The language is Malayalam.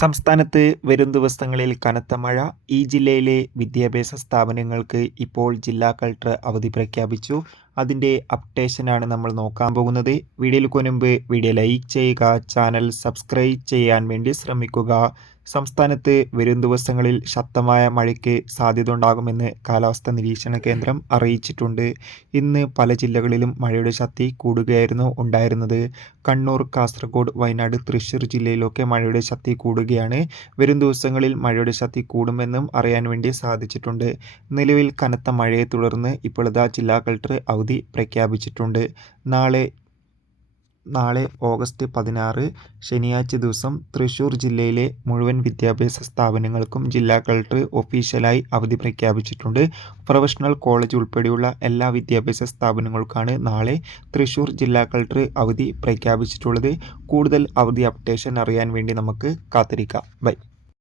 സംസ്ഥാനത്ത് വരും ദിവസങ്ങളിൽ കനത്ത മഴ. ഈ ജില്ലയിലെ വിദ്യാഭ്യാസ സ്ഥാപനങ്ങൾക്ക് ഇപ്പോൾ ജില്ലാ കളക്ടർ അവധി പ്രഖ്യാപിച്ചു. അതിൻ്റെ അപ്ഡേഷനാണ് നമ്മൾ നോക്കാൻ പോകുന്നത്. വീഡിയോയിലേക്ക് മുൻപ് വീഡിയോ ലൈക്ക് ചെയ്യുക, ചാനൽ സബ്സ്ക്രൈബ് ചെയ്യാൻ വേണ്ടി ശ്രമിക്കുക. സംസ്ഥാനത്ത് വരും ദിവസങ്ങളിൽ ശക്തമായ മഴയ്ക്ക് സാധ്യത ഉണ്ടാകുമെന്ന് കാലാവസ്ഥാ നിരീക്ഷണ കേന്ദ്രം അറിയിച്ചിട്ടുണ്ട്. ഇന്ന് പല ജില്ലകളിലും മഴയുടെ ശക്തി കൂടുകയായിരുന്നു ഉണ്ടായിരുന്നത്. കണ്ണൂർ, കാസർഗോഡ്, വയനാട്, തൃശ്ശൂർ ജില്ലയിലൊക്കെ മഴയുടെ ശക്തി കൂടുകയാണ്. വരും ദിവസങ്ങളിൽ മഴയുടെ ശക്തി കൂടുമെന്നും അറിയാൻ വേണ്ടി സാധിച്ചിട്ടുണ്ട്. നിലവിൽ കനത്ത മഴയെ തുടർന്ന് ഇപ്പോൾ ജില്ലാ കളക്ടർ അവധി പ്രഖ്യാപിച്ചിട്ടുണ്ട്. നാളെ ഓഗസ്റ്റ് 16 ശനിയാഴ്ച ദിവസം തൃശ്ശൂർ ജില്ലയിലെ മുഴുവൻ വിദ്യാഭ്യാസ സ്ഥാപനങ്ങൾക്കും ജില്ലാ കളക്ടർ ഒഫീഷ്യലായി അവധി പ്രഖ്യാപിച്ചിട്ടുണ്ട്. പ്രൊഫഷണൽ കോളേജ് ഉൾപ്പെടെയുള്ള എല്ലാ വിദ്യാഭ്യാസ സ്ഥാപനങ്ങൾക്കാണ് നാളെ തൃശ്ശൂർ ജില്ലാ കളക്ടർ അവധി പ്രഖ്യാപിച്ചിട്ടുള്ളത്. കൂടുതൽ അവധി അപ്ഡേഷൻ അറിയാൻ വേണ്ടി നമുക്ക് കാത്തിരിക്കാം. ബൈ.